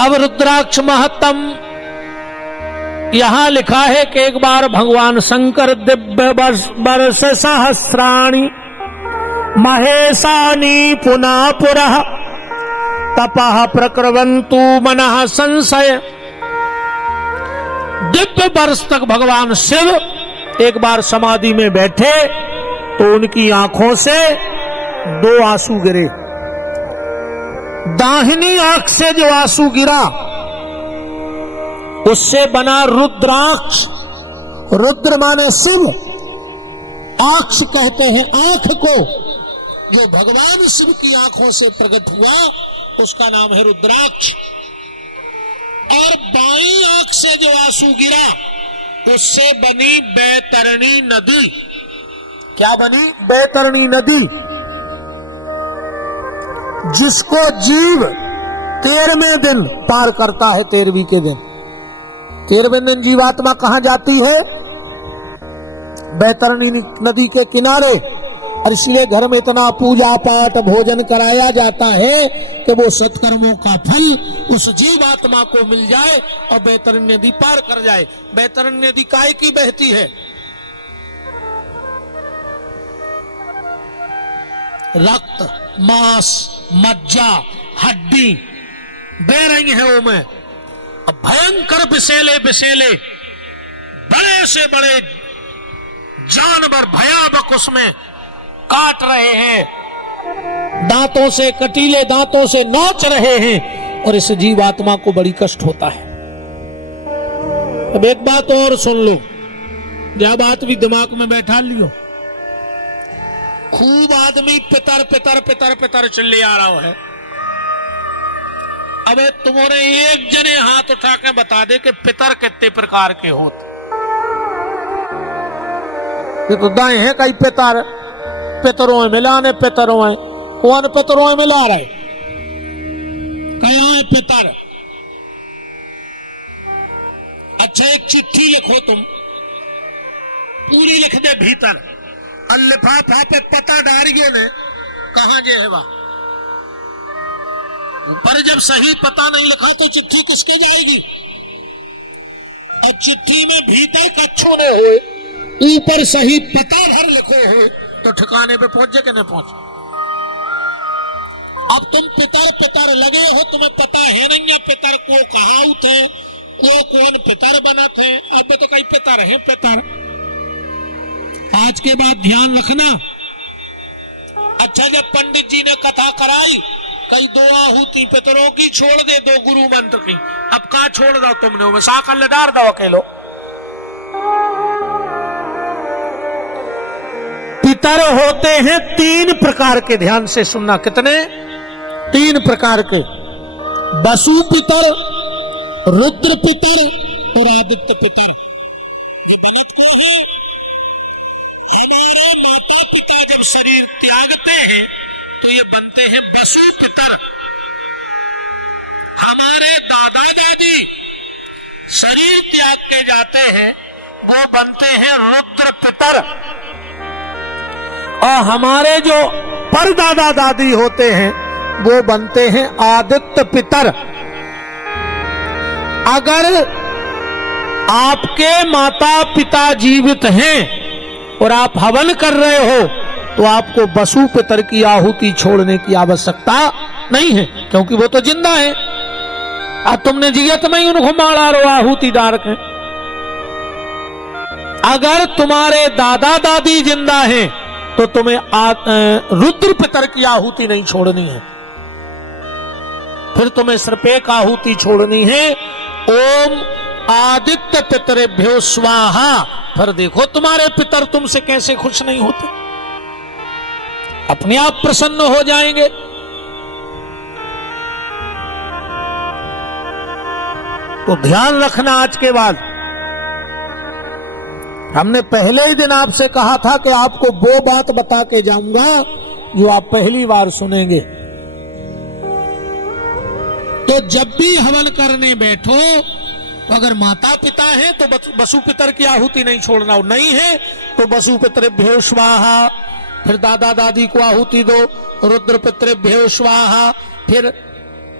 अब रुद्राक्ष महत्तम यहां लिखा है कि एक बार भगवान शंकर दिव्य वर्ष सहस्राणि महेशानी पुनः पुरः तपः प्रकृवन्तु मनः संशय। दिव्य वर्ष तक भगवान शिव एक बार समाधि में बैठे तो उनकी आंखों से दो आंसू गिरे। दाहिनी आंख से जो आंसू गिरा उससे बना रुद्राक्ष। रुद्र माने शिव, आक्ष कहते हैं आंख को। जो भगवान शिव की आंखों से प्रकट हुआ उसका नाम है रुद्राक्ष। और बाईं आंख से जो आंसू गिरा उससे बनी बैतरणी नदी। क्या बनी? बैतरणी नदी, जिसको जीव 13वें दिन पार करता है। 13वीं के दिन, 13वें दिन जीवात्मा कहां जाती है? बैतरणी नदी के किनारे। और इसलिए घर में इतना पूजा पाठ भोजन कराया जाता है कि वो सत्कर्मों का फल उस जीवात्मा को मिल जाए और बैतरणी नदी पार कर जाए। बैतरणी नदी काय की बहती है? रक्त, मांस, मज्जा, हड्डी बह रही है वो में। अब भयंकर विषैले विषैले बड़े से बड़े जानवर भयावक उसमें काट रहे हैं, दांतों से, कटीले दांतों से नोच रहे हैं और इस जीवात्मा को बड़ी कष्ट होता है। अब एक बात और सुन लो, यह बात भी दिमाग में बैठा लियो। खूब आदमी पितर पितर पितर पितर चिल्ले आ रहा है। अबे तुम्हारे एक जने हाथ उठा के बता दे कि पितर कितने प्रकार के होते। ये तो दाएं है कई पितर, पितरों में मिलाने पितरों में। कौन पितरों में मिला रहे? कया है पितर? अच्छा एक चिट्ठी लिखो तुम, पूरी लिख दे भीतर, लिफाफा पे पता डारिए ने कहां गए है वहां। ऊपर जब सही पता नहीं लिखा तो चिट्ठी किसके जाएगी? और चिट्ठी में भीतर कच्छों ने हुए, ऊपर सही पता भर लिखो हो तो ठिकाने पे पहुंचे कि नहीं पहुंचे। अब तुम पितर पितर लगे हो, तुम्हें पता है नहीं या पितर को कहां थे, को कौन पितर बना थे। अब तो कई पितर हैं पितर। आज के बाद ध्यान रखना। अच्छा जब पंडित जी ने कथा कराई, कई 2 आहुति पितरों की छोड़ दे, 2 गुरु मंत्र की। अब कहां छोड़ दो तुमने? वो साकल डार दो अकेलो। पितर होते हैं 3 प्रकार के, ध्यान से सुनना। कितने? 3 प्रकार के। वसु पितर, रुद्र पितर और आदित्य पितर। हमारे माता पिता जब शरीर त्यागते हैं तो ये बनते हैं वसु पितर। हमारे दादा दादी शरीर त्याग के जाते हैं, वो बनते हैं रुद्र पितर। और हमारे जो परदादा दादी होते हैं वो बनते हैं आदित्य पितर। अगर आपके माता पिता जीवित हैं और आप हवन कर रहे हो तो आपको वसु पितर की आहुति छोड़ने की आवश्यकता नहीं है, क्योंकि वो तो जिंदा है। अब तुमने जियत में ही उनको मारा रो आहुति डार के। अगर तुम्हारे दादा दादी जिंदा हैं तो तुम्हें रुद्र पितर की आहुति नहीं छोड़नी है, फिर तुम्हें सिर्फ एक आहुति छोड़नी है, ओम आदित्य पितरेभ्यो स्वाहा। फिर देखो तुम्हारे पितर तुमसे कैसे खुश नहीं होते, अपने आप प्रसन्न हो जाएंगे। तो ध्यान रखना। आज के बाद हमने पहले ही दिन आपसे कहा था कि आपको वो बात बता के जाऊंगा जो आप पहली बार सुनेंगे। तो जब भी हवन करने बैठो तो अगर माता पिता है तो वसु पितर की आहुति नहीं छोड़ना, नहीं है तो वसु पितरेभ्यो स्वाहा। फिर दादा दादी को आहुति दो, रुद्र पितरेभ्यो स्वाहा। फिर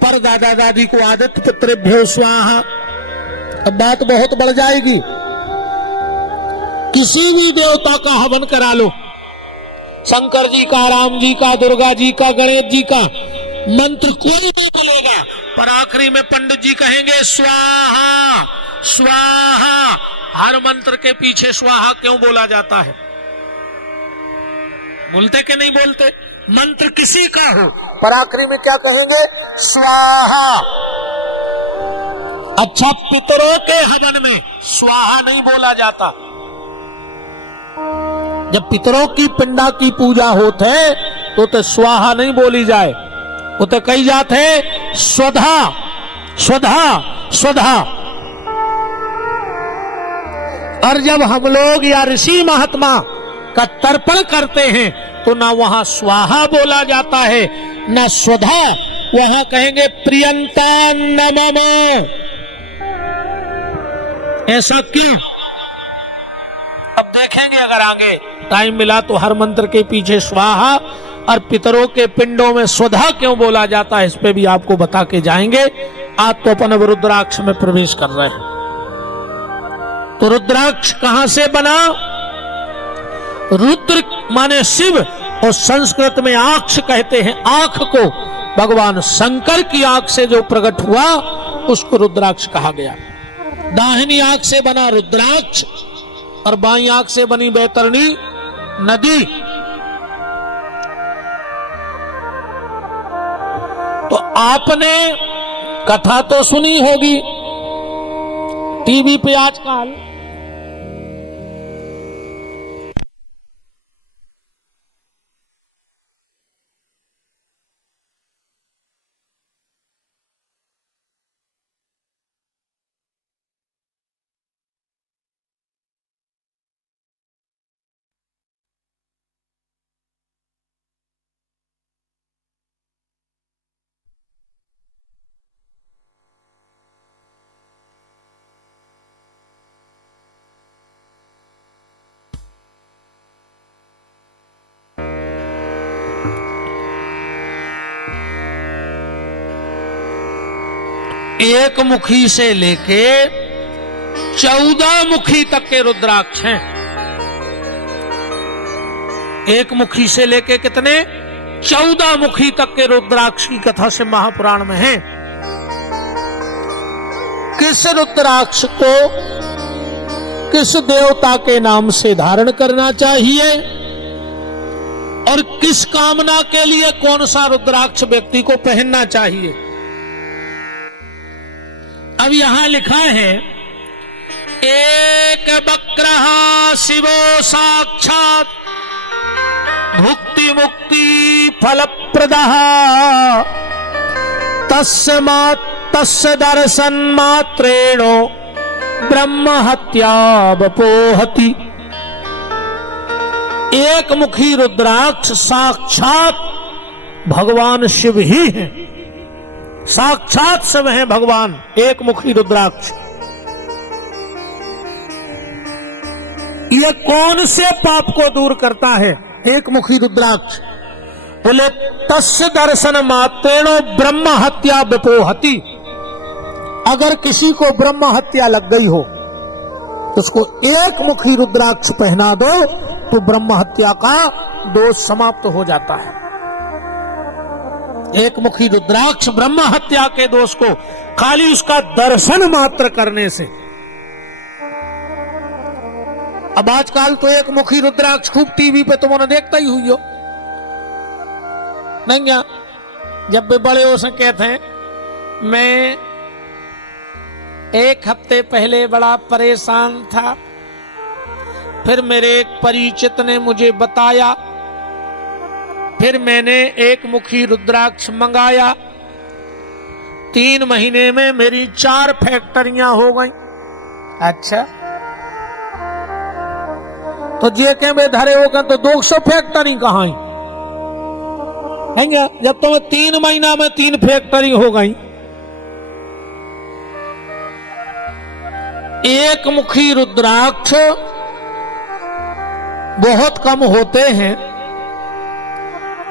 पर दादा दादी को आदित्य पुत्रेभ्यो स्वाहा। अब बात बहुत बढ़ जाएगी। किसी भी देवता का हवन करा लो, शंकर जी का, राम जी का, दुर्गा जी का, गणेश जी का, मंत्र कोई नहीं बोलेगा, पर आखिरी में पंडित जी कहेंगे स्वाहा स्वाहा। हर मंत्र के पीछे स्वाहा क्यों बोला जाता है? बोलते कि नहीं बोलते? मंत्र किसी का हो, पर आखिरी में क्या कहेंगे? स्वाहा। अच्छा, पितरों के हवन में स्वाहा नहीं बोला जाता। जब पितरों की पिंडा की पूजा होते तो स्वाहा नहीं बोली जाए, वो तो कही जाते स्वधा स्वधा स्वधा। और जब हम लोग या ऋषि महात्मा का तर्पण करते हैं तो ना वहां स्वाहा बोला जाता है ना स्वधा, वहां कहेंगे प्रियंता नमः। ऐसा क्यों? अब देखेंगे अगर आगे टाइम मिला तो हर मंत्र के पीछे स्वाहा और पितरों के पिंडों में स्वधा क्यों बोला जाता है, इस पे भी आपको बता के जाएंगे। आज तो अपन रुद्राक्ष में प्रवेश कर रहे हैं। तो रुद्राक्ष कहां से बना? रुद्र माने शिव, और संस्कृत में आक्ष कहते हैं आंख को। भगवान शंकर की आंख से जो प्रकट हुआ उसको रुद्राक्ष कहा गया। दाहिनी आंख से बना रुद्राक्ष और बाईं आंख से बनी बैतरणी नदी। तो आपने कथा तो सुनी होगी टीवी पे आजकल। एक मुखी से लेके 14 मुखी तक के रुद्राक्ष हैं। एक मुखी से लेके कितने? 14 मुखी तक के रुद्राक्ष की कथा से महापुराण में है। किस रुद्राक्ष को किस देवता के नाम से धारण करना चाहिए और किस कामना के लिए कौन सा रुद्राक्ष व्यक्ति को पहनना चाहिए। अब यहां लिखा है एक वक्रः शिवो साक्षात् भुक्ति मुक्ति फलप्रदः तस्य दर्शन मात्रेण ब्रह्म हत्या वपोहति। एक मुखी रुद्राक्ष साक्षात भगवान शिव ही हैं। साक्षात शिव हैं भगवान। एक मुखी रुद्राक्ष ये कौन से पाप को दूर करता है? एक मुखी रुद्राक्ष बोले तस्य दर्शन मात्रेण ब्रह्म हत्या वपोहति। अगर किसी को ब्रह्म हत्या लग गई हो तो उसको एक मुखी रुद्राक्ष पहना दो तो ब्रह्म हत्या का दोष समाप्त हो जाता है। एक मुखी रुद्राक्ष ब्रह्म हत्या के दोष को खाली उसका दर्शन मात्र करने से। अब आजकल तो एक मुखी रुद्राक्ष खूब टीवी पे तुमने देखता ही हुई हो नहीं क्या? जब भी बड़े हो सके थे। मैं एक हफ्ते पहले बड़ा परेशान था, फिर मेरे एक परिचित ने मुझे बताया, फिर मैंने एक मुखी रुद्राक्ष मंगाया। 3 महीने में मेरी 4 फैक्टरियां हो गई। अच्छा, तो जे के में धरे हो गए तो 200 फैक्टरी कहां है? जब तो 3 महीना में 3 फैक्टरी हो गई। एक मुखी रुद्राक्ष बहुत कम होते हैं,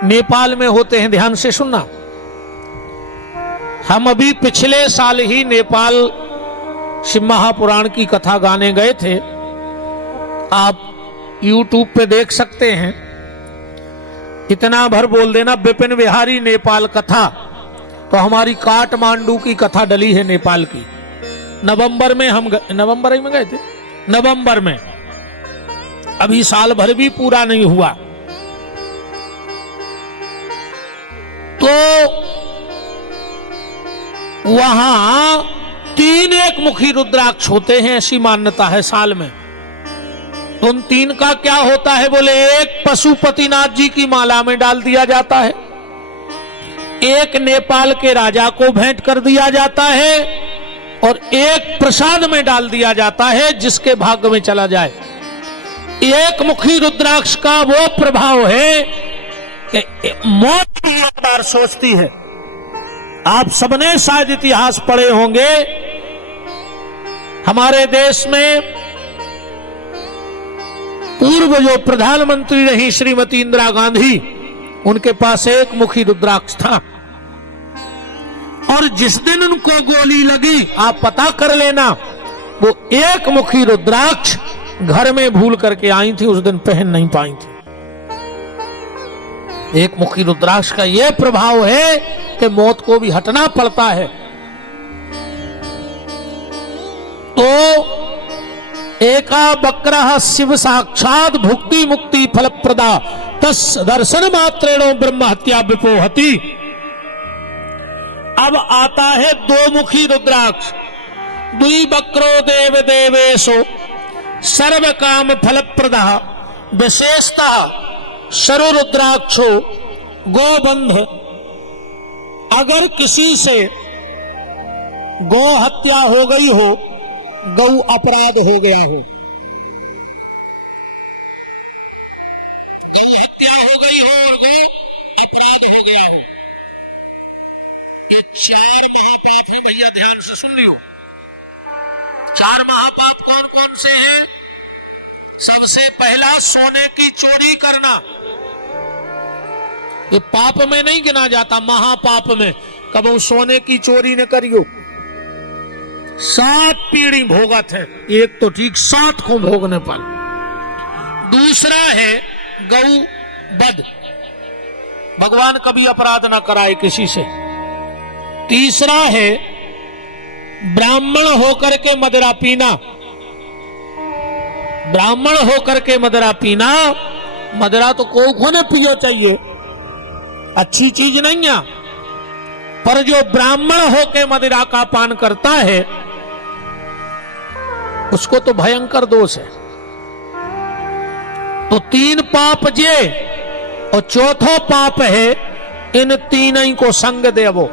नेपाल में होते हैं। ध्यान से सुनना, हम अभी पिछले साल ही नेपाल शिव महापुराण की कथा गाने गए थे। आप YouTube पे देख सकते हैं। इतना भर बोल देना विपिन बिहारी नेपाल कथा, तो हमारी काठमांडू की कथा डली है नेपाल की। नवंबर में नवंबर में गए थे, नवंबर में। अभी साल भर भी पूरा नहीं हुआ। तो वहां 3 एक मुखी रुद्राक्ष होते हैं, ऐसी मान्यता है साल में। तो उन 3 का क्या होता है बोले, एक पशुपतिनाथ जी की माला में डाल दिया जाता है, एक नेपाल के राजा को भेंट कर दिया जाता है, और एक प्रसाद में डाल दिया जाता है जिसके भाग्य में चला जाए। एक मुखी रुद्राक्ष का वो प्रभाव है कि मौत भी एक बार सोचती है। आप सबने शायद इतिहास पढ़े होंगे, हमारे देश में पूर्व जो प्रधानमंत्री रही श्रीमती इंदिरा गांधी, उनके पास एक मुखी रुद्राक्ष था। और जिस दिन उनको गोली लगी, आप पता कर लेना, वो एक मुखी रुद्राक्ष घर में भूल करके आई थी, उस दिन पहन नहीं पाई थी। एक मुखी रुद्राक्ष का यह प्रभाव है कि मौत को भी हटना पड़ता है। तो एका बक्रः शिव साक्षात भुक्ति मुक्ति फल प्रदा तस् दर्शन मात्रेणो ब्रह्म हत्या विपोहति। अब आता है 2 मुखी रुद्राक्ष। द्विबक्रो देव देवेशो सर्व काम फल प्रदा विशेषतः शरु रुद्राक्षो गोबंध। अगर किसी से गौ हत्या हो गई हो, गौ अपराध हो गया हो, गौ हत्या हो गई हो और गौ अपराध हो गया हो, ये 4 महापाप हैं भैया, ध्यान से सुन लियो। 4 महापाप कौन कौन से हैं? सबसे पहला सोने की चोरी करना। ये पाप में नहीं गिना जाता, महापाप में। कबो सोने की चोरी न करियो। 7 पीढ़ी भोगत है, एक तो ठीक 7 को भोगने पर। दूसरा है गौ वध, भगवान कभी अपराध ना कराए किसी से। तीसरा है ब्राह्मण होकर के मदिरा पीना। ब्राह्मण होकर के मदिरा पीना, मदिरा तो को ने पियो चाहिए, अच्छी चीज नहीं है, पर जो ब्राह्मण होकर मदिरा का पान करता है उसको तो भयंकर दोष है। तो 3 पाप जे, और चौथो पाप है इन 3 को संग देवो।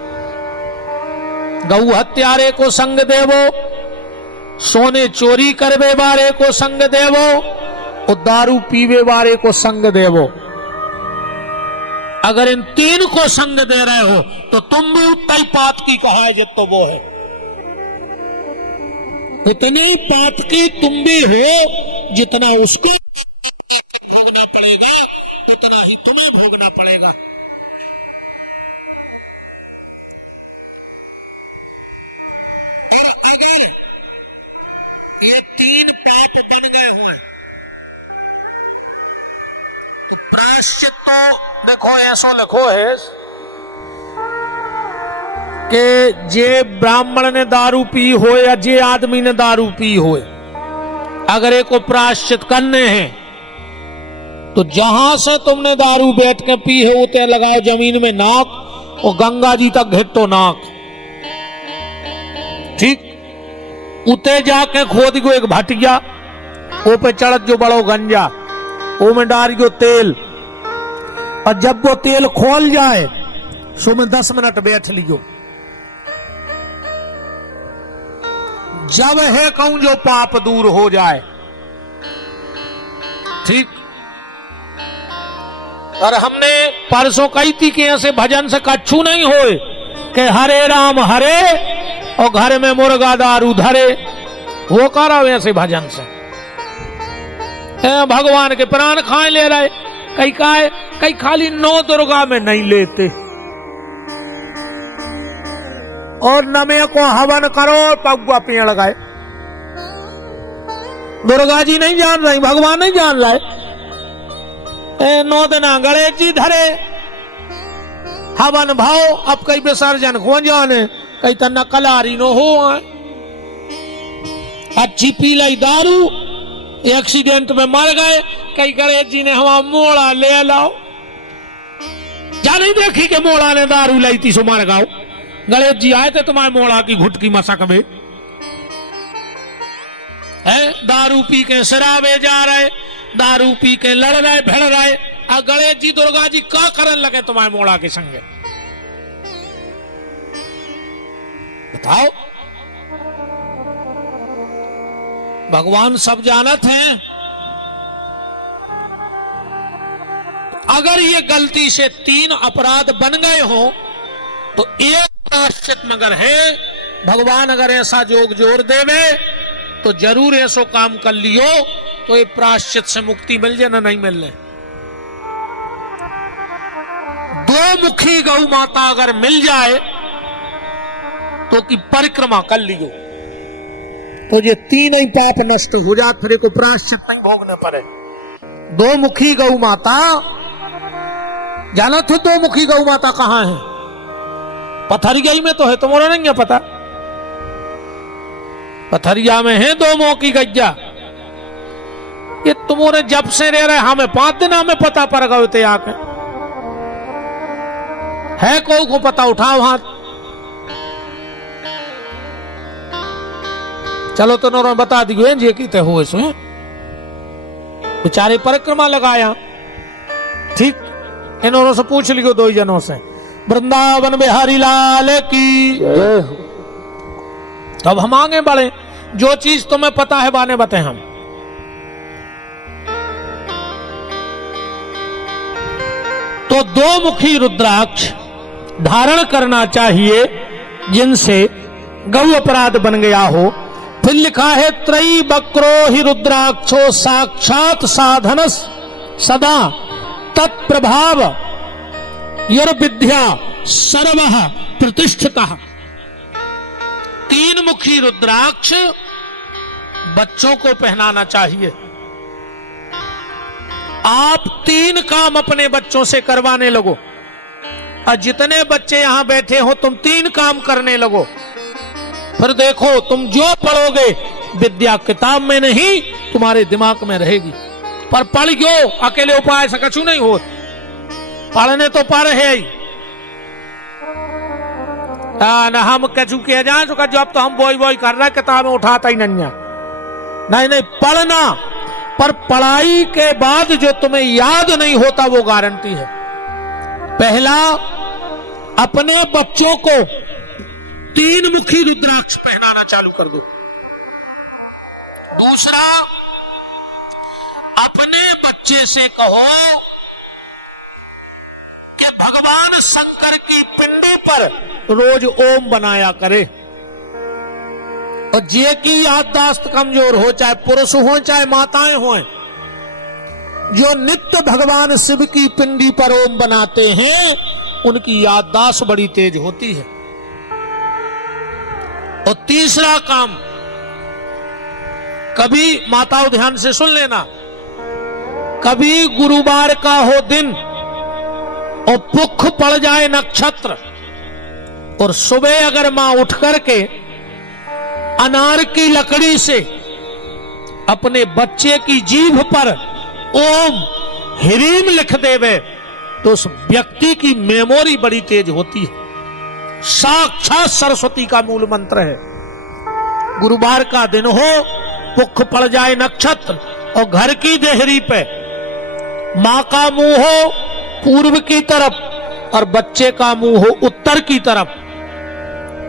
गौ हत्यारे को संग देवो, सोने चोरी करवे वाले को संग देवो, और दारू पीवे वाले को संग देवो। अगर इन 3 को संग दे रहे हो तो तुम भी उतना ही पात की कहा है जितना वो है। इतने ही पात की तुम भी हो जितना उसको भोगना पड़ेगा, उतना ही तुम्हें भोगना पड़ेगा। और अगर ये 3 पाप बन गए हुए तो प्रायश्चित तो देखो ऐसा लिखो है कि जे ब्राह्मण ने दारू पी हो या जे आदमी ने दारू पी हो, अगर एक को प्रायश्चित करने हैं तो जहां से तुमने दारू बैठ के पी है उते लगाओ जमीन में नाक, और गंगा जी तक घेटो नाक। ठीक, उते जाके खोद गो एक भटिया, ओ पे चढ़त जो बड़ो गंजा, ओ में डाल गो तेल, और जब वो तेल खोल जाए सो में 10 मिनट बैठ लियो। जब है कहूं जो पाप दूर हो जाए। ठीक, और हमने परसों कही थी कि ऐसे भजन से कच्छू नहीं होए कि हरे राम हरे और घर में मुर्गा दारू धरे, वो करो ऐसे भजन से। भगवान के प्राण खाए ले रहे, कई खाली 9 दुर्गा में नहीं लेते। और नमे को हवन करो, पगुआ पेड़ लगाए। दुर्गा जी नहीं जान रही, भगवान नहीं जान रहे। 9 दिन गणेश जी धरे हवन भाव। अब कई विसर्जन खो जाने, कई तो नकलारी नो हो आए। अच्छी पी लाई दारू, एक्सीडेंट में मर गए। कई गणेश जी ने हमारा मोड़ा ले लाओ। जा नहीं देखी कि मोड़ा ने दारू लाई थी सो मर गाओ। गणेश जी आए थे तुम्हारे मोड़ा की घुटकी मसक में है। दारू पी के शराबे जा रहे, दारू पी के लड़ रहे, भिड़ रहे। और गणेश जी दुर्गा जी क्या करन लगे तुम्हारे मोड़ा के संगे? बताओ। भगवान सब जानत हैं। अगर ये गलती से 3 अपराध बन गए हो तो एक प्रायश्चित मगर है। भगवान अगर ऐसा जोग जोर देवे तो जरूर ऐसो काम कर लियो तो ये प्रायश्चित से मुक्ति मिल जाए ना नहीं मिलने। 2 मुखी गौ माता अगर मिल जाए तो की परिक्रमा कर लियो तो ये 3 ही पाप नष्ट हो जात, फिर को प्रायश्चित नहीं भोगने पड़े। 2 मुखी गौ माता जाना थे? 2 मुखी गौ माता कहां है? पथरिया में तो है, तुम्हारा नहीं है पता? पथरिया में है 2 मुंह की गैया। ये तुम्हारे जब से रह रहे, हमें 5 दिन हमें पता पड़ गए थे। आके है को पता? उठाओ हाथ। चलो तो नौरा बता दिए जे की हो इसमें बेचारे परिक्रमा लगाया। ठीक, इन्होंने से पूछ लियो 2 जनों से। वृंदावन बिहारी लाल की। तब हम आगे बढ़े। जो चीज तुम्हें पता है बाने बते हम। तो 2 मुखी रुद्राक्ष धारण करना चाहिए जिनसे गौ अपराध बन गया हो। फिर लिखा है त्रयी बक्रो ही रुद्राक्षो साक्षात साधनस सदा तत्प्रभाव यर्विद्या सर्वः प्रतिष्ठितः। 3 मुखी रुद्राक्ष बच्चों को पहनाना चाहिए। आप 3 काम अपने बच्चों से करवाने लगो। और जितने बच्चे यहां बैठे हो तुम 3 काम करने लगो। फिर देखो तुम जो पढ़ोगे विद्या किताब में नहीं तुम्हारे दिमाग में रहेगी। पर पढ़ गयो अकेले उपाय से कछु नहीं हो। पढ़ने तो पढ़ है ही न हम कछु किया जाए तो अब तो हम बोई बोई कर रहे किताबें उठाता ही नहीं। नहीं पढ़ना, पर पढ़ाई के बाद जो तुम्हें याद नहीं होता वो गारंटी है। पहला, अपने बच्चों को 3 मुखी रुद्राक्ष पहनाना चालू कर दो। दूसरा, अपने बच्चे से कहो कि भगवान शंकर की पिंडी पर रोज ओम बनाया करे। और जे की याददाश्त कमजोर हो, चाहे पुरुष हो चाहे माताएं हो, जो नित्य भगवान शिव की पिंडी पर ओम बनाते हैं उनकी याददाश्त बड़ी तेज होती है। और तीसरा काम, कभी माताओं ध्यान से सुन लेना, कभी गुरुवार का हो दिन और पुख पड़ जाए नक्षत्र और सुबह अगर मां उठ करके अनार की लकड़ी से अपने बच्चे की जीभ पर ओम ह्रीम लिख देवे तो उस व्यक्ति की मेमोरी बड़ी तेज होती है। साक्षात सरस्वती का मूल मंत्र है। गुरुवार का दिन हो, पुख पड़ जाए नक्षत्र और घर की देहरी पे मां का मुंह हो पूर्व की तरफ और बच्चे का मुंह हो उत्तर की तरफ,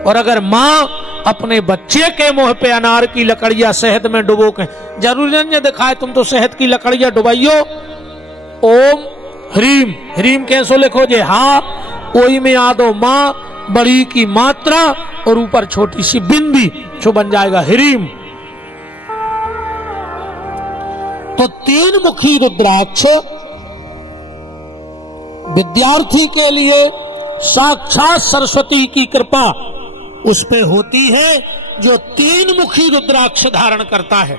और अगर मां अपने बच्चे के मुंह पे अनार की लकड़ियां शहद में डुबो के, जरूरी नहीं दिखाए तुम तो शहद की लकड़ियां डुबाइयो, ओम ह्रीम, ह्रीम कैसो लिखो जे हा, ओई में आदो मां, बड़ी की मात्रा और ऊपर छोटी सी बिंदी, जो बन जाएगा ह्रीम। तो 3 मुखी रुद्राक्ष विद्यार्थी के लिए साक्षात सरस्वती की कृपा उस पे होती है जो 3 मुखी रुद्राक्ष धारण करता है।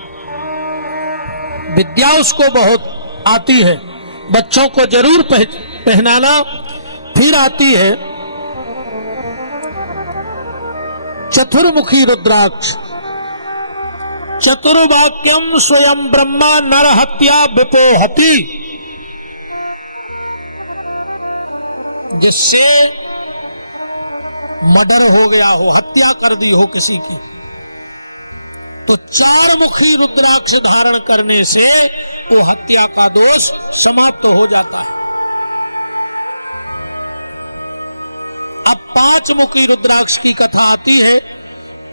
विद्या उसको बहुत आती है, बच्चों को जरूर पहनाना। फिर आती है चतुर्मुखी रुद्राक्ष। चतुर्वाक्यम स्वयं ब्रह्मा नर हत्या विपोहति, जिससे मर्डर हो गया हो, हत्या कर दी हो किसी की, तो 4 मुखी रुद्राक्ष धारण करने से वो हत्या का दोष समाप्त हो जाता है। अब 5 मुखी रुद्राक्ष की कथा आती है।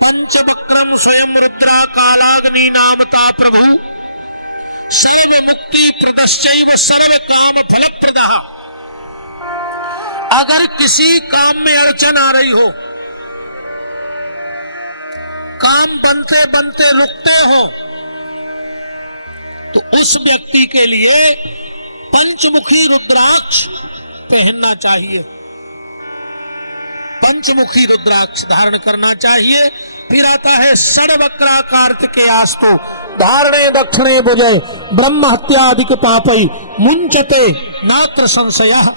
पंचवक्रम स्वयं रुद्रा कालाग्नि नामता प्रभु, शैव मुक्ति प्रदश्चैव सर्व काम फल प्रदः। अगर किसी काम में अड़चन आ रही हो, काम बनते बनते रुकते हो, तो उस व्यक्ति के लिए पंचमुखी रुद्राक्ष पहनना चाहिए, पंचमुखी रुद्राक्ष धारण करना चाहिए। फिर आता है षड्वक्राकार के आस्तो धारणे दक्षिणे भुजय ब्रह्म हत्यादिक पापई मुंचते नात्र संशयः।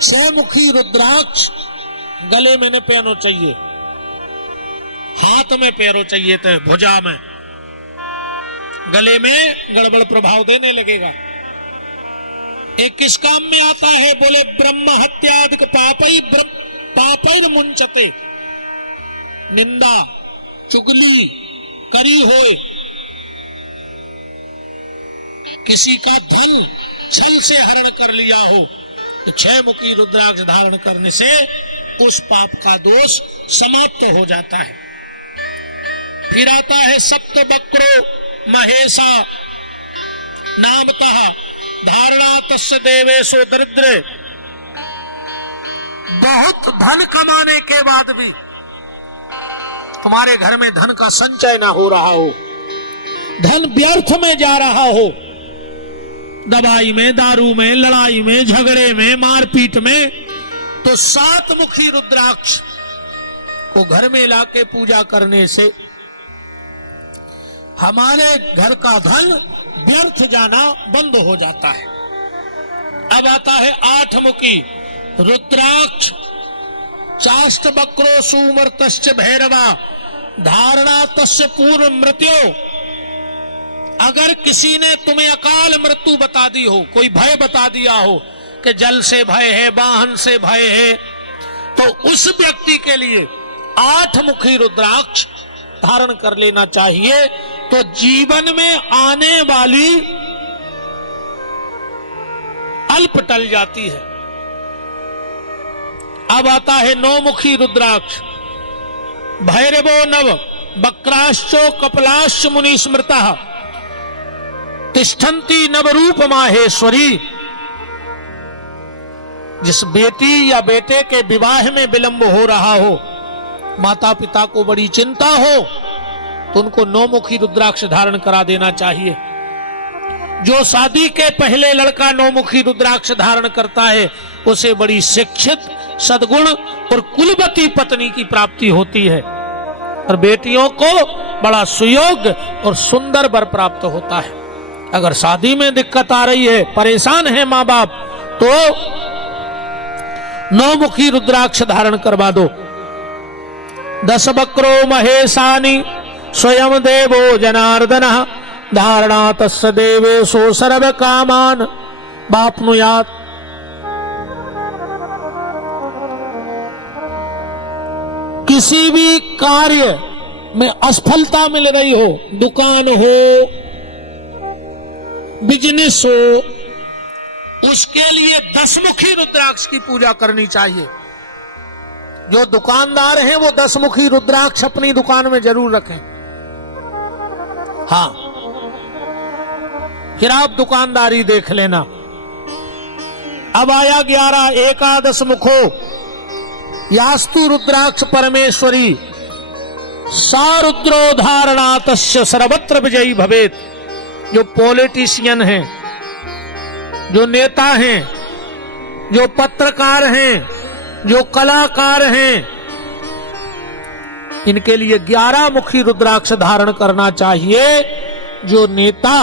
6 मुखी रुद्राक्ष गले में न पहनो चाहिए, हाथ में पैरों चाहिए, तो भुजा में, गले में गड़बड़ प्रभाव देने लगेगा। एक किस काम में आता है? बोले ब्रह्म हत्यादिक पापैर मुंचते, निंदा चुगली करी होए, किसी का धन छल से हरण कर लिया हो, तो 6 मुखी रुद्राक्ष धारण करने से उस पाप का दोष समाप्त हो जाता है। फिर आता है सप्तवक्रो महेशा नामतः धारणा तस्य देवेशो दरिद्र। बहुत धन कमाने के बाद भी तुम्हारे घर में धन का संचय ना हो रहा हो, धन व्यर्थ में जा रहा हो, दवाई में, दारू में, लड़ाई में, झगड़े में, मारपीट में, तो 7 मुखी रुद्राक्ष को घर में लाके पूजा करने से हमारे घर का धन व्यर्थ जाना बंद हो जाता है। अब आता है 8 मुखी रुद्राक्ष। चाष्ट वक्रो सुमर्तश्च भैरवा धारणा तस्य पूर्व मृत्यु। अगर किसी ने तुम्हें अकाल मृत्यु बता दी हो, कोई भय बता दिया हो कि जल से भय है, वाहन से भय है, तो उस व्यक्ति के लिए 8 मुखी रुद्राक्ष धारण कर लेना चाहिए, तो जीवन में आने वाली अल्प टल जाती है। अब आता है 9 मुखी रुद्राक्ष। भैरवो नव वक्राश्चो कपलाश्च मुनि स्मृतः तिष्ठन्ति नवरूप माहेश्वरी। जिस बेटी या बेटे के विवाह में विलंब हो रहा हो, माता पिता को बड़ी चिंता हो, तो उनको 9 मुखी रुद्राक्ष धारण करा देना चाहिए। जो शादी के पहले लड़का 9 मुखी रुद्राक्ष धारण करता है, उसे बड़ी शिक्षित, सद्गुण और कुलवती पत्नी की प्राप्ति होती है, और बेटियों को बड़ा सुयोग्य और सुंदर वर प्राप्त होता है। अगर शादी में दिक्कत आ रही है, परेशान है माँ बाप, तो 9 मुखी रुद्राक्ष धारण करवा दो। 10 वक्रो महेशानि स्वयं देवो जनार्दनः धारणा तस्य देवेशो सर्व कामान वाप्नुयात्। किसी भी कार्य में असफलता मिल रही हो, दुकान हो, बिजनेस हो, उसके लिए 10 मुखी रुद्राक्ष की पूजा करनी चाहिए। जो दुकानदार हैं वो 10 मुखी रुद्राक्ष अपनी दुकान में जरूर रखें। हाँ, फिर आप दुकानदारी देख लेना। अब आया 11 एकादश मुखो यास्तु रुद्राक्ष परमेश्वरी सा रुद्रो धारणा तस्य सर्वत्र विजयी भवेत। जो पॉलिटिशियन हैं, जो नेता हैं, जो पत्रकार हैं, जो कलाकार हैं, इनके लिए 11 मुखी रुद्राक्ष धारण करना चाहिए। जो नेता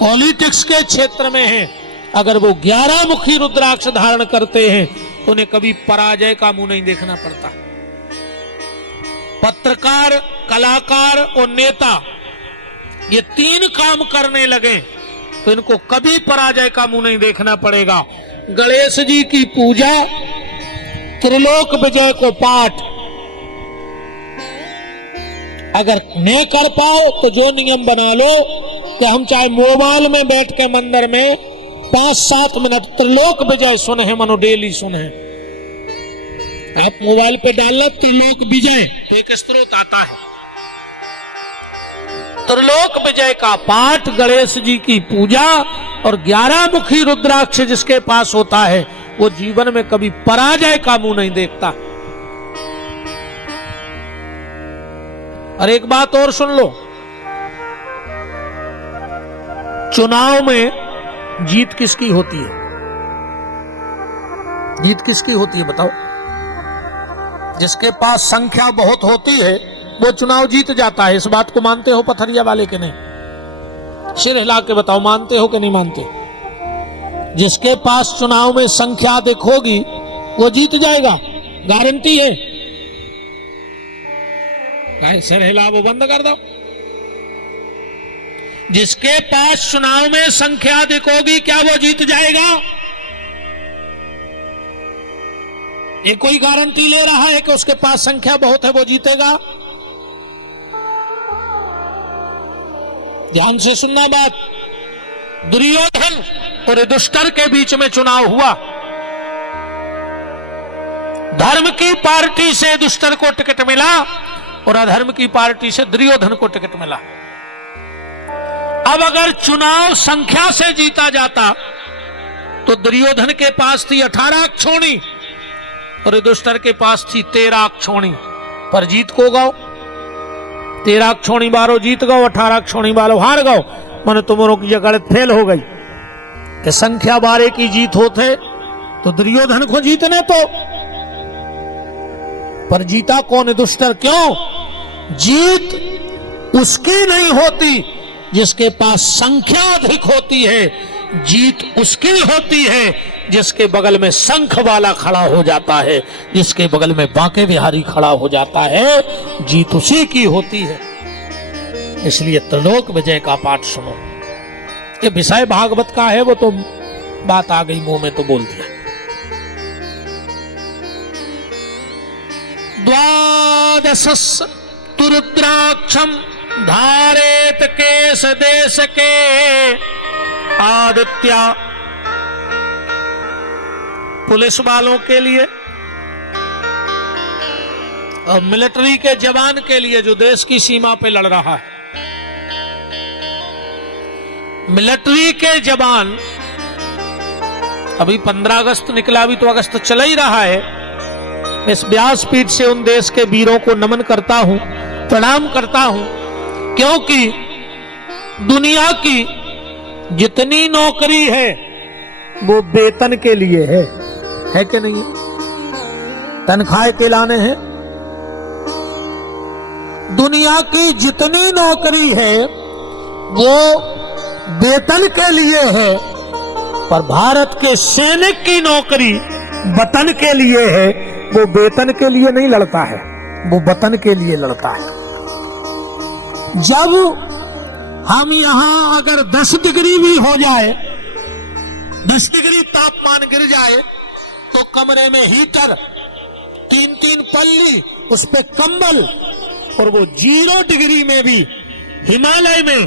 पॉलिटिक्स के क्षेत्र में हैं, अगर वो 11 मुखी रुद्राक्ष धारण करते हैं तो उन्हें कभी पराजय का मुंह नहीं देखना पड़ता। पत्रकार, कलाकार और नेता ये 3 काम करने लगे तो इनको कभी पराजय का मुंह नहीं देखना पड़ेगा। गणेश जी की पूजा, त्रिलोक विजय को पाठ अगर नहीं कर पाओ तो जो नियम बना लो कि हम चाहे मोबाइल में बैठ के मंदिर में 5-7 मिनट त्रिलोक विजय सुने, मनो डेली सुने। आप मोबाइल पे डालना त्रिलोक विजय, एक स्त्रोत आता है। त्रिलोक विजय का पाठ, गणेश जी की पूजा और 11 मुखी रुद्राक्ष जिसके पास होता है वो जीवन में कभी पराजय का मुंह नहीं देखता। और एक बात और सुन लो, चुनाव में जीत किसकी होती है? जीत किसकी होती है बताओ? जिसके पास संख्या बहुत होती है वो चुनाव जीत जाता है। इस बात को मानते हो पथरिया वाले के नहीं? सिर हिला के बताओ, मानते हो कि नहीं मानते? जिसके पास चुनाव में संख्या अधिक होगी वो जीत जाएगा, गारंटी है। सिर हिला वो बंद कर दो। जिसके पास चुनाव में संख्या अधिक होगी क्या वो जीत जाएगा? ये कोई गारंटी ले रहा है कि उसके पास संख्या बहुत है वो जीतेगा? ध्यान से सुनना बात। दुर्योधन और युधिष्ठिर के बीच में चुनाव हुआ। धर्म की पार्टी से युधिष्ठिर को टिकट मिला और अधर्म की पार्टी से दुर्योधन को टिकट मिला। अब अगर चुनाव संख्या से जीता जाता तो दुर्योधन के पास थी 18 अक्षौणी और युधिष्ठिर के पास थी 13 अक्षौणी, पर जीत को गौ 13 अक्षौणी बारो जीत गो, 18 अक्षौणी बारो हार गो। मन तुमरों की यह गलत फेल हो गई कि संख्या बारे की जीत होते तो दुर्योधन को जीतने तो, पर जीता कौन? युधिष्ठिर। क्यों? जीत उसकी नहीं होती जिसके पास संख्या अधिक होती है, जीत उसकी होती है जिसके बगल में शंख वाला खड़ा हो जाता है, जिसके बगल में बांके बिहारी खड़ा हो जाता है, जीत उसी की होती है। इसलिए त्रिलोक विजय का पाठ सुनो। ये विषय भागवत का है, वो तो बात आ गई मुंह में तो बोल दिया। द्वादशस् तु रुद्राक्षम धारेत केश देश के आदित्या। पुलिस वालों के लिए और मिलिट्री के जवान के लिए जो देश की सीमा पे लड़ रहा है, मिलिट्री के जवान, अभी 15 अगस्त निकला, अभी तो अगस्त चला ही रहा है। इस व्यासपीठ से उन देश के वीरों को नमन करता हूं, प्रणाम करता हूं, क्योंकि दुनिया की जितनी नौकरी है वो वेतन के लिए है कि नहीं? तनख्वाह के लाने हैं। दुनिया की जितनी नौकरी है वो वेतन के लिए है, पर भारत के सैनिक की नौकरी वतन के लिए है। वो वेतन के लिए नहीं लड़ता है, वो वतन के लिए लड़ता है। जब हम यहां अगर 10 डिग्री भी हो जाए, 10 डिग्री तापमान गिर जाए तो कमरे में हीटर, 3-3 पल्ली, उस पे कंबल, और वो 0 डिग्री में भी हिमालय में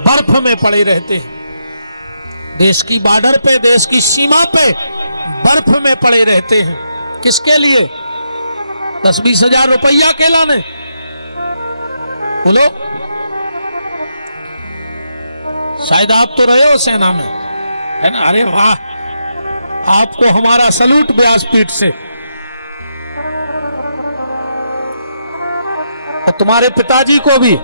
बर्फ में पड़े रहते हैं। देश की बॉर्डर पे, देश की सीमा पे बर्फ में पड़े रहते हैं। किसके लिए? 10-20 हजार रुपया के लाने? बोलो। शायद आप तो रहे हो सेना में, है ना? अरे वाह, आपको हमारा सलूट व्यासपीठ से। और तुम्हारे पिताजी को भी,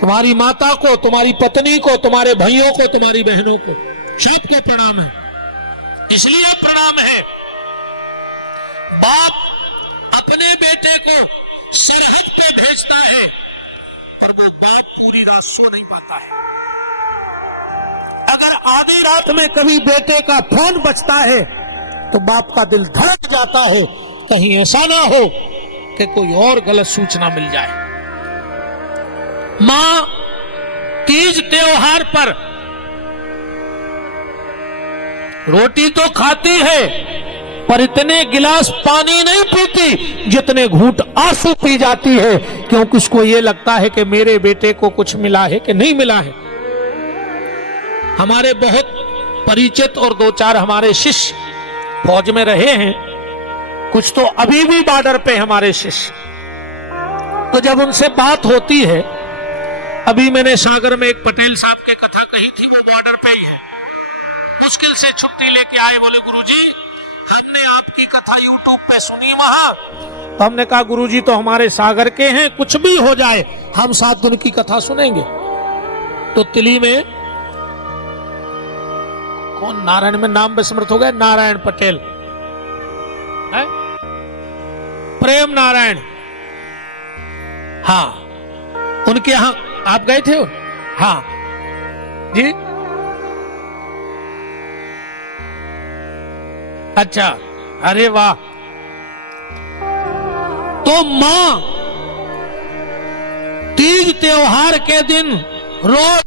तुम्हारी माता को, तुम्हारी पत्नी को, तुम्हारे भाइयों को, तुम्हारी बहनों को सबको प्रणाम है। इसलिए प्रणाम है, बाप अपने बेटे को सरहद पे भेजता है, पर वो बाप पूरी रात सो नहीं पाता है। अगर आधी रात में कभी बेटे का फोन बजता है तो बाप का दिल धड़क जाता है, कहीं ऐसा ना हो कि कोई और गलत सूचना मिल जाए। मां तीज त्योहार पर रोटी तो खाती है, पर इतने गिलास पानी नहीं पीती जितने घूंट आंसू पी जाती है, क्योंकि उसको ये लगता है कि मेरे बेटे को कुछ मिला है कि नहीं मिला है। हमारे बहुत परिचित और 2-4 हमारे शिष्य फौज में रहे हैं, कुछ तो अभी भी बॉर्डर पे हमारे शिष्य। तो जब उनसे बात होती है, अभी मैंने सागर में एक पटेल साहब की कथा कही थी, वो बॉर्डर पे ही है, मुश्किल से छुट्टी लेके आए, बोले गुरुजी हमने आपकी कथा यूट्यूब पे सुनी वहां। तो हमने कहा गुरुजी तो हमारे सागर के हैं, कुछ भी हो जाए हम 7 दिन की कथा सुनेंगे। तो तिली में कौन, नारायण में नाम विस्मृत हो गया, नारायण पटेल है? प्रेम नारायण, हाँ, उनके यहां आप गए थे? हाँ जी, अच्छा, अरे वाह। तो मां तीज त्योहार के दिन रोज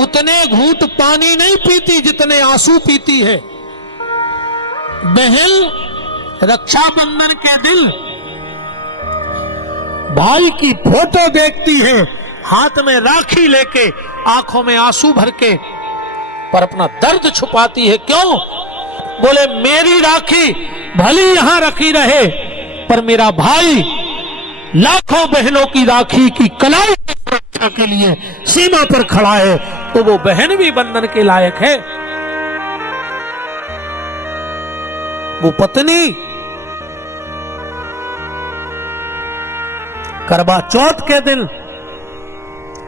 उतने घूंट पानी नहीं पीती जितने आंसू पीती है। बहन रक्षाबंधन के दिन भाई की फोटो देखती है, हाथ में राखी लेके, आंखों में आंसू भर के, पर अपना दर्द छुपाती है। क्यों? बोले मेरी राखी भली यहां रखी रहे, पर मेरा भाई लाखों बहनों की राखी की कलाई की सुरक्षा के लिए सीमा पर खड़ा है, तो वो बहन भी बंधन के लायक है। वो पत्नी करवा चौथ के दिन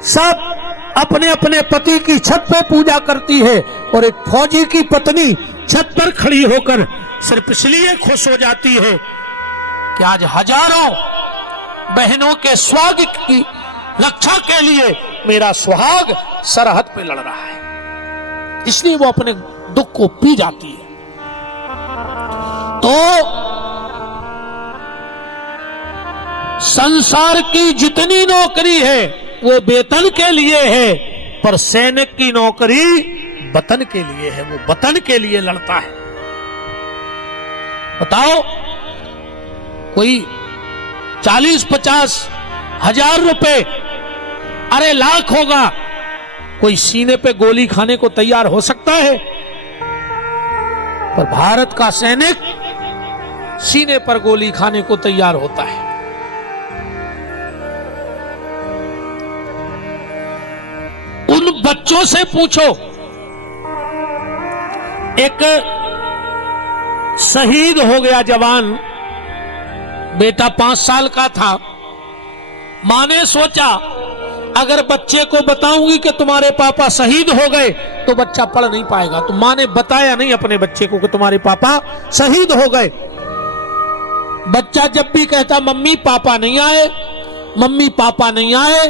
सब अपने अपने पति की छत पे पूजा करती है, और एक फौजी की पत्नी छत पर खड़ी होकर सिर्फ इसलिए खुश हो जाती है कि आज हजारों बहनों के स्वागत की रक्षा के लिए मेरा सुहाग सरहद पे लड़ रहा है, इसलिए वो अपने दुख को पी जाती है। तो संसार की जितनी नौकरी है वो वेतन के लिए है, पर सैनिक की नौकरी वतन के लिए है, वो वतन के लिए लड़ता है। बताओ, कोई 40-50 हजार रुपए, अरे लाख होगा, कोई सीने पे गोली खाने को तैयार हो सकता है? पर भारत का सैनिक सीने पर गोली खाने को तैयार होता है। उन बच्चों से पूछो, एक शहीद हो गया जवान, बेटा 5 साल का था। मां ने सोचा अगर बच्चे को बताऊंगी कि तुम्हारे पापा शहीद हो गए तो बच्चा पढ़ नहीं पाएगा, तो मां ने बताया नहीं अपने बच्चे को कि तुम्हारे पापा शहीद हो गए। बच्चा जब भी कहता मम्मी पापा नहीं आए, मम्मी पापा नहीं आए,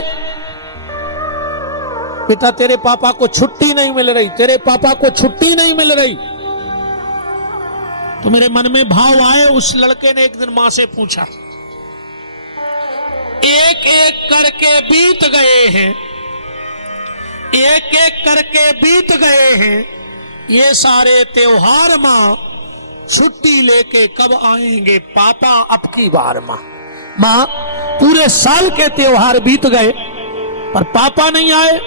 बेटा तेरे पापा को छुट्टी नहीं मिल रही, तेरे पापा को छुट्टी नहीं मिल रही। तो मेरे मन में भाव आए, उस लड़के ने एक दिन मां से पूछा, एक एक करके बीत गए हैं, एक एक करके बीत गए हैं ये सारे त्योहार, मां छुट्टी लेके कब आएंगे पापा अब की बार? मां पूरे साल के त्योहार बीत गए पर पापा नहीं आए।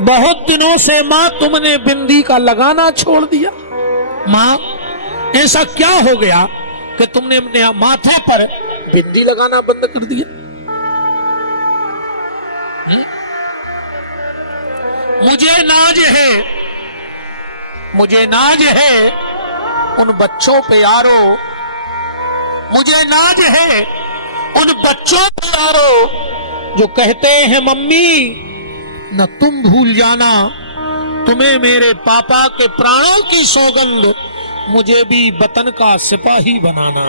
बहुत दिनों से मां तुमने बिंदी का लगाना छोड़ दिया। मां ऐसा क्या हो गया कि तुमने अपने माथे पर बिंदी लगाना बंद कर दिया? मुझे नाज है, मुझे नाज है उन बच्चों पे यारो, मुझे नाज है उन बच्चों पे यारो जो कहते हैं मम्मी न तुम भूल जाना तुम्हें मेरे पापा के प्राणों की सौगंध, मुझे भी वतन का सिपाही बनाना।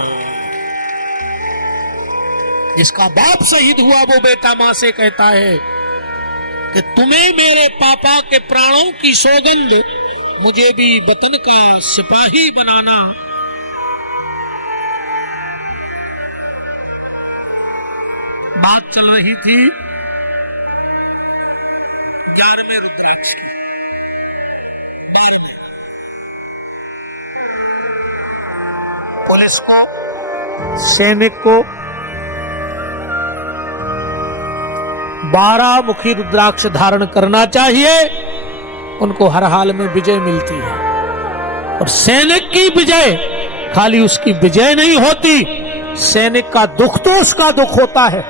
जिसका बाप शहीद हुआ वो बेटा मां से कहता है कि तुम्हें मेरे पापा के प्राणों की सौगंध, मुझे भी वतन का सिपाही बनाना। बात चल रही थी 11वें रुद्राक्ष की। 12वें पुलिस को, सैनिक को 12 मुखी रुद्राक्ष धारण करना चाहिए, उनको हर हाल में विजय मिलती है। और सैनिक की विजय खाली उसकी विजय नहीं होती, सैनिक का दुख तो उसका दुख होता है,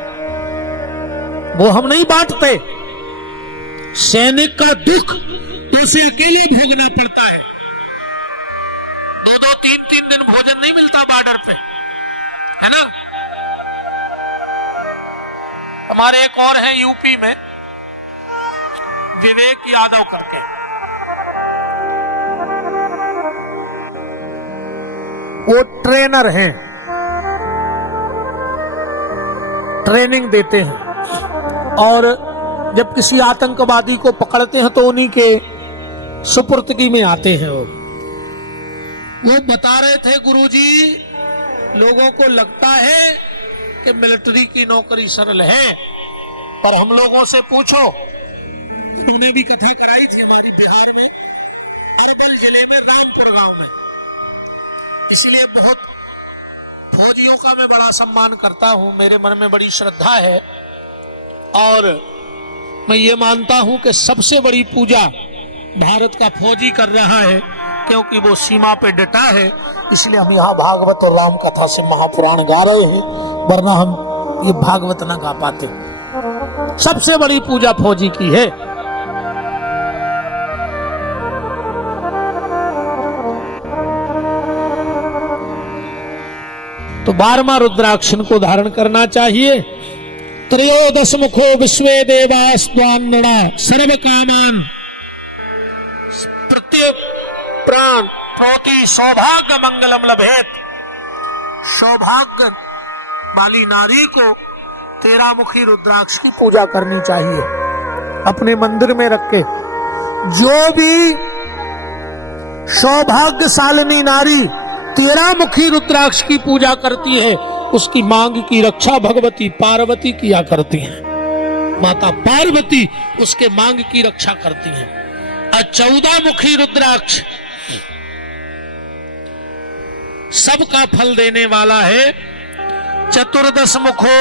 वो हम नहीं बांटते। सैनिक का दुख तो उसे अकेले भोगना पड़ता है। 2-2, 3-3 दिन भोजन नहीं मिलता बॉर्डर पे, है ना। हमारे एक और हैं यूपी में, विवेक यादव करके, वो ट्रेनर हैं, ट्रेनिंग देते हैं, और जब किसी आतंकवादी को पकड़ते हैं तो उन्हीं के सुपुर्दगी में आते हैं। वो बता रहे थे, गुरुजी लोगों को लगता है कि मिलिट्री की नौकरी सरल है, पर हम लोगों से पूछो। उन्होंने भी कथा कराई थी हमारी बिहार में, अरवल जिले में रामपुर गांव में। इसलिए बहुत फौजियों का मैं बड़ा सम्मान करता हूं, मेरे मन में बड़ी श्रद्धा है, और मैं ये मानता हूं कि सबसे बड़ी पूजा भारत का फौजी कर रहा है, क्योंकि वो सीमा पे डटा है। इसलिए हम यहाँ भागवत और राम कथा से महापुराण गा रहे हैं, वरना हम ये भागवत ना गा पाते। सबसे बड़ी पूजा फौजी की है। तो 12वां रुद्राक्ष को धारण करना चाहिए। त्रयोदश मुखो विश्वे देवास्त्वान्नड़ा सर्व कामान, प्रत्येक प्राण प्रोति सौभाग्य मंगलम लभेत। सौभाग्य वाली नारी को 13 मुखी रुद्राक्ष की पूजा करनी चाहिए, अपने मंदिर में रख के। जो भी सौभाग्यशालिनी नारी 13 मुखी रुद्राक्ष की पूजा करती है, उसकी मांग की रक्षा भगवती पार्वती किया करती हैं। माता पार्वती उसके मांग की रक्षा करती हैं। 14 मुखी रुद्राक्ष सबका फल देने वाला है। चतुर्दश मुखो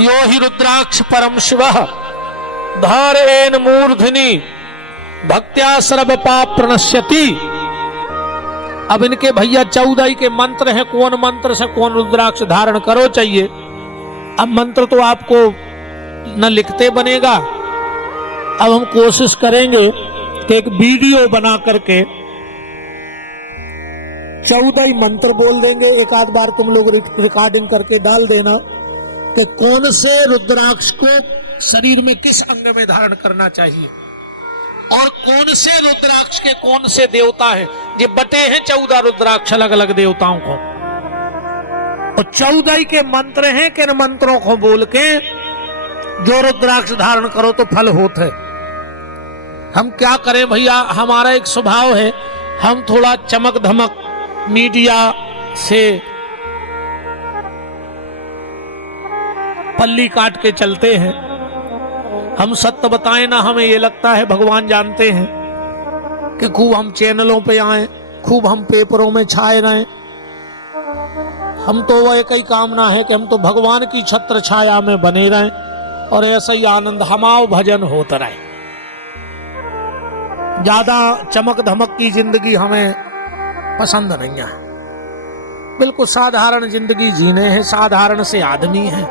यो ही रुद्राक्ष परम शिवः धारेन मूर्धनि भक्त्या सर्व पाप प्रणश्यति। अब इनके भैया 14 के मंत्र हैं, कौन मंत्र से कौन रुद्राक्ष धारण करो चाहिए। अब मंत्र तो आपको न लिखते बनेगा, अब हम कोशिश करेंगे कि एक वीडियो बना करके 14 मंत्र बोल देंगे। एक आध बार तुम लोग रिकॉर्डिंग करके डाल देना कि कौन से रुद्राक्ष को शरीर में किस अंग में धारण करना चाहिए, और कौन से रुद्राक्ष के कौन से देवता हैं। ये बटे हैं 14 रुद्राक्ष अलग अलग देवताओं को, और 14 के मंत्र हैं कि इन मंत्रों को बोल के जो रुद्राक्ष धारण करो तो फल होता है। हम क्या करें भैया, हमारा एक स्वभाव है, हम थोड़ा चमक धमक मीडिया से पल्ली काट के चलते हैं। हम सत्य बताएं ना, हमें ये लगता है भगवान जानते हैं कि खूब हम चैनलों पे आए, खूब हम पेपरों में छाए रहें। हम तो वो एक ही कामना है कि हम तो भगवान की छत्र छाया में बने रहें, और ऐसा ही आनंद हमाओ भजन होता रहे। ज्यादा चमक धमक की जिंदगी हमें पसंद नहीं है। बिल्कुल साधारण जिंदगी जीने हैं, साधारण से आदमी हैं,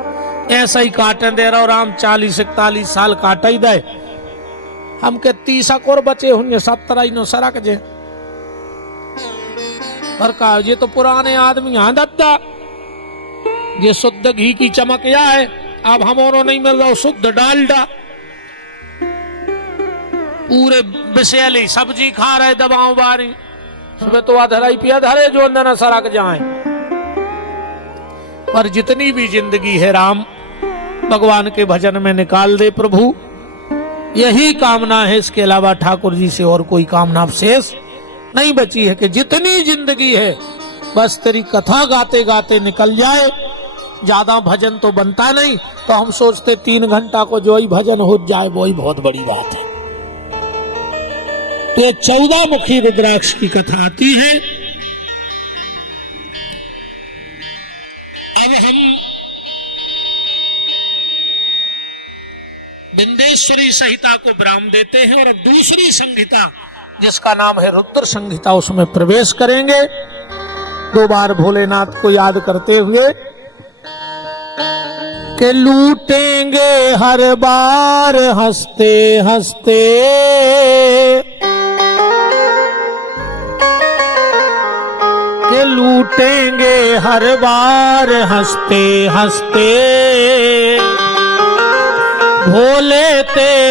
ऐसा ही काटे दे रहा। राम 40-41 साल काटा ही दे, हम के 30 और बचे होंगे, 17 नो सरक जे पर का। ये तो पुराने आदमी हैं दद्दा, ये शुद्ध घी की चमक या है। अब हमारो नहीं मिल रहा शुद्ध डालडा। पूरे बिसेली सब्जी खा रहे दबाओ बारी, सुबह तो अधराई पिया धरे जो अंदर न सरक जाए। पर जितनी भी जिंदगी है राम भगवान के भजन में निकाल दे प्रभु, यही कामना है, इसके अलावा ठाकुर जी से और कोई कामना शेष नहीं बची है कि जितनी जिंदगी है बस तेरी कथा गाते गाते निकल जाए। ज्यादा भजन तो बनता नहीं, तो हम सोचते 3 घंटा को जो ही भजन हो जाए वो ही बहुत बड़ी बात है। तो ये 14 मुखी रुद्राक्ष की कथा आती है। अब हम विंदेश्वरी संहिता को विराम देते हैं और अब दूसरी संहिता जिसका नाम है रुद्र संहिता उसमें प्रवेश करेंगे। 2 बार भोलेनाथ को याद करते हुए कि लूटेंगे हर बार हंसते हंसते, कि लूटेंगे हर बार हंसते हंसते, भोले तेरा